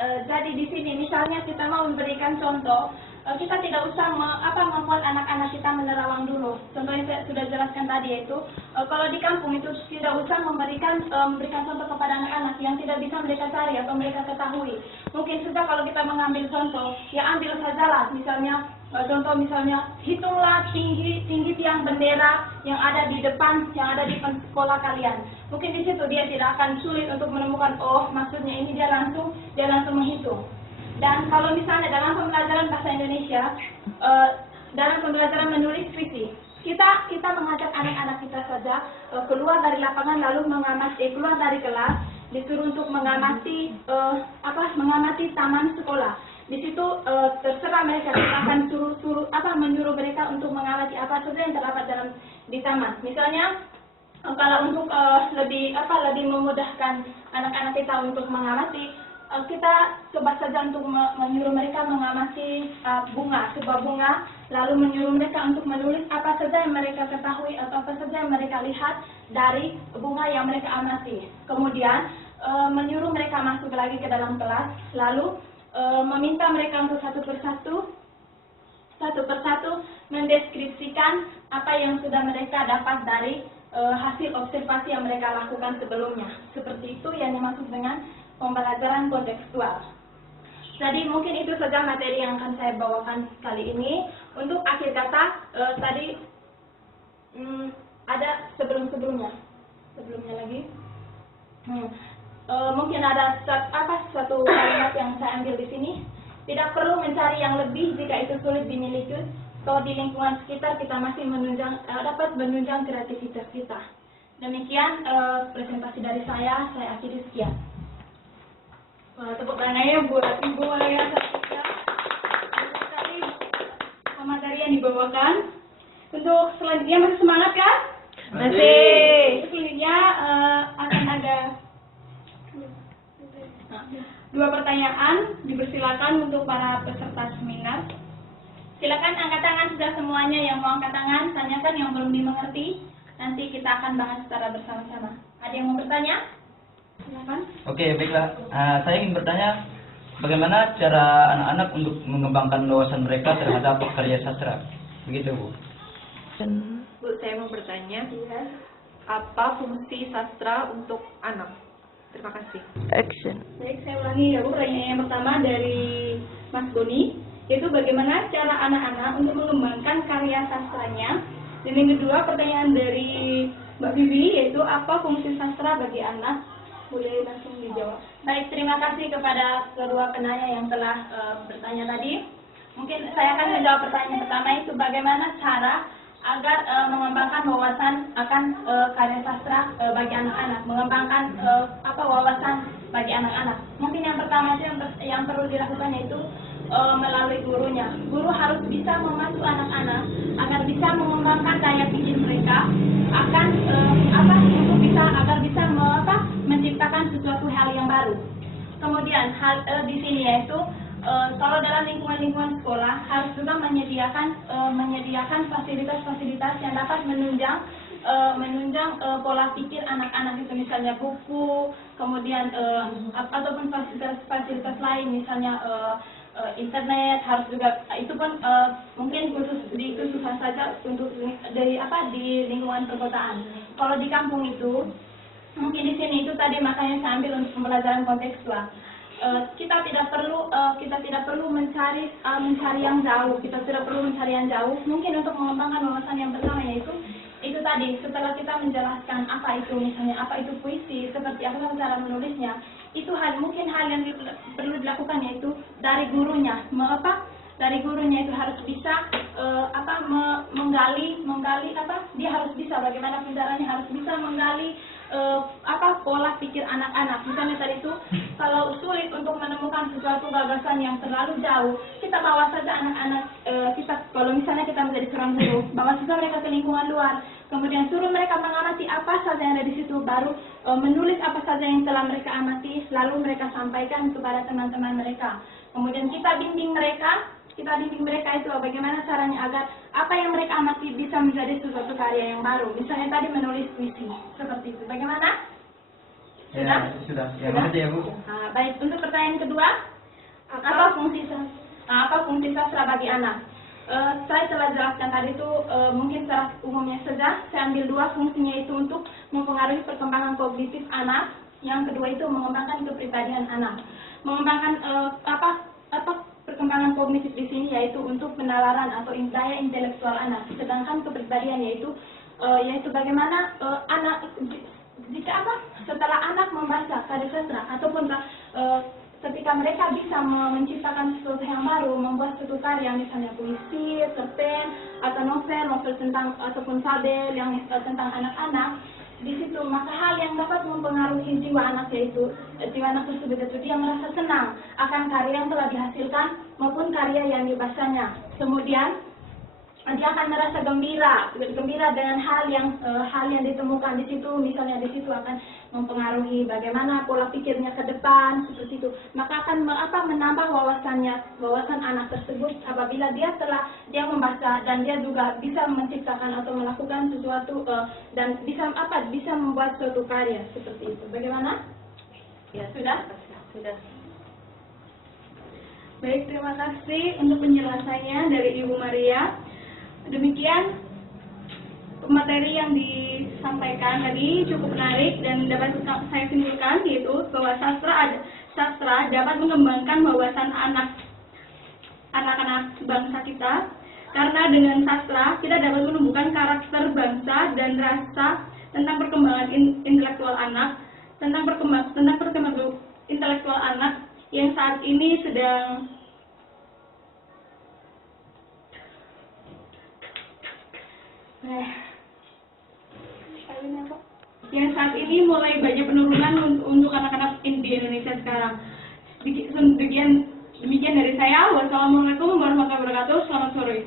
Jadi di sini misalnya kita mau memberikan contoh, kita tidak usah membuat anak-anak kita menerawang dulu. Contoh yang saya sudah jelaskan tadi yaitu kalau di kampung itu tidak usah memberikan contoh kepada anak-anak yang tidak bisa mereka cari atau mereka ketahui. Mungkin saja kalau kita mengambil contoh, ya ambil sajalah misalnya contoh misalnya hitunglah tinggi tiang bendera yang ada di depan, yang ada di sekolah kalian. Mungkin di situ dia tidak akan sulit untuk menemukan, oh maksudnya ini dia langsung menghitung. Dan kalau misalnya dalam pembelajaran bahasa Indonesia, dalam pembelajaran menulis puisi, kita mengajak anak-anak kita saja keluar dari lapangan lalu keluar dari kelas, disuruh untuk mengamati taman sekolah. Di situ terserah mereka, kita akan menyuruh mereka untuk mengamati apa saja yang terdapat di taman. Misalnya kalau untuk lebih memudahkan anak-anak kita untuk mengamati, kita coba saja untuk menyuruh mereka mengamati sebuah bunga, lalu menyuruh mereka untuk menulis apa saja yang mereka ketahui atau apa saja yang mereka lihat dari bunga yang mereka amati. Kemudian menyuruh mereka masuk lagi ke dalam kelas, lalu meminta mereka untuk satu persatu mendeskripsikan apa yang sudah mereka dapat dari hasil observasi yang mereka lakukan sebelumnya. Seperti itu yang dimaksud dengan pembelajaran kontekstual. Jadi mungkin itu saja materi yang akan saya bawakan kali ini. Untuk akhir kata tadi ada sebelumnya lagi. Mungkin ada satu kalimat yang saya ambil di sini. Tidak perlu mencari yang lebih jika itu sulit dimiliki. Kalau di lingkungan sekitar kita masih dapat menunjang kreativitas kita. Demikian presentasi dari saya akhiri sekian. Tepuk tangannya buat Ibu Maria Sartika. Sekali materi yang dibawakan. Untuk selanjutnya masih semangat kan? Masih. Selanjutnya akan ada 2 pertanyaan, dipersilakan untuk para peserta seminar. Silakan angkat tangan sudah semuanya yang mau angkat tangan, tanyakan yang belum dimengerti. Nanti kita akan bahas secara bersama-sama. Ada yang mau bertanya? Silakan. Oke, baiklah. Saya ingin bertanya, bagaimana cara anak-anak untuk mengembangkan wawasan mereka terhadap karya sastra? Begitu, Bu. Bu, saya mau bertanya, apa fungsi sastra untuk anak? Terima kasih. Action. Baik, saya ulangi ya Bu, pertanyaan yang pertama dari Mas Boni, yaitu bagaimana cara anak-anak untuk mengembangkan karya sastranya. Dan yang kedua, pertanyaan dari Mbak Bibi, yaitu apa fungsi sastra bagi anak? Boleh langsung dijawab. Baik, terima kasih kepada kedua penanya yang telah bertanya tadi. Mungkin saya akan menjawab pertanyaan pertama, itu bagaimana cara agar mengembangkan wawasan akan karya sastra bagi anak-anak, mengembangkan wawasan bagi anak-anak. Mungkin yang pertama itu yang perlu dilakukan yaitu melalui gurunya. Guru harus bisa membantu anak-anak agar bisa mengembangkan daya pikir mereka akan agar bisa menciptakan sesuatu hal yang baru. Kemudian hal di sini yaitu kalau dalam lingkungan sekolah harus juga menyediakan fasilitas-fasilitas yang dapat menunjang pola pikir anak-anak itu, misalnya buku, kemudian ataupun fasilitas lain, misalnya internet harus juga, itu pun mungkin susah saja untuk di lingkungan perkotaan. Kalau di kampung itu mungkin di sini itu tadi makanya saya ambil untuk pembelajaran kontekstual. Kita tidak perlu mencari yang jauh. Kita tidak perlu mencari yang jauh. Mungkin untuk mengembangkan wawasan yang pertama yaitu itu tadi, setelah kita menjelaskan apa itu, misalnya apa itu puisi, seperti apa cara menulisnya, itu mungkin hal yang perlu dilakukan yaitu dari gurunya. Dari gurunya itu harus bisa menggali dia harus bisa bagaimana caranya, harus bisa menggali pola pikir anak-anak. Misalnya tadi itu kalau sulit untuk menemukan sesuatu gagasan yang terlalu jauh, kita bawa saja anak-anak kita, kalau misalnya kita menjadi seorang guru, bawa saja mereka ke lingkungan luar, kemudian suruh mereka mengamati apa saja yang ada di situ, baru menulis apa saja yang telah mereka amati, lalu mereka sampaikan kepada teman-teman mereka. Kemudian kita bimbing mereka itu bagaimana caranya agar apa yang mereka amati bisa menjadi sesuatu karya yang baru. Misalnya tadi menulis puisi, seperti itu. Bagaimana? Sudah? Sudah. Ya, makasih ya Bu. Baik, untuk pertanyaan kedua, apa fungsi sastra bagi anak? Saya telah jelaskan tadi itu mungkin secara umumnya saja. Saya ambil dua fungsinya itu untuk mempengaruhi perkembangan kognitif anak. Yang kedua itu mengembangkan kepribadian anak. Mengembangkan perkembangan kognitif di sini yaitu untuk penalaran atau daya intelektual anak. Sedangkan kepribadian yaitu bagaimana anak setelah anak membaca karya sastra ataupun ketika mereka bisa menciptakan sesuatu yang baru, membuat suatu karya misalnya puisi, cerpen atau novel ataupun fabel yang tentang anak-anak, di situ maka hal yang dapat mempengaruhi jiwa anak yaitu jiwa anak tersebut itu dia merasa senang akan karya yang telah dihasilkan maupun karya yang dibacanya. Kemudian dia akan merasa gembira dengan hal yang ditemukan di situ. Misalnya di situ akan mempengaruhi bagaimana pola pikirnya ke depan seperti itu. Maka akan menambah wawasan anak tersebut apabila dia membaca dan dia juga bisa menciptakan atau melakukan sesuatu dan bisa membuat suatu karya seperti itu. Bagaimana? Ya, Sudah? Sudah. Baik, terima kasih untuk penjelasannya dari Ibu Maria. Demikian materi yang disampaikan tadi cukup menarik dan dapat saya simpulkan yaitu bahwa sastra dapat mengembangkan wawasan anak-anak bangsa kita, karena dengan sastra kita dapat menumbuhkan karakter bangsa dan rasa tentang perkembangan intelektual anak, tentang perkembangan intelektual anak yang saat ini sedang mulai banyak penurunan untuk anak-anak di Indonesia sekarang. Demikian dari saya. Wassalamualaikum warahmatullahi wabarakatuh. Selamat sore.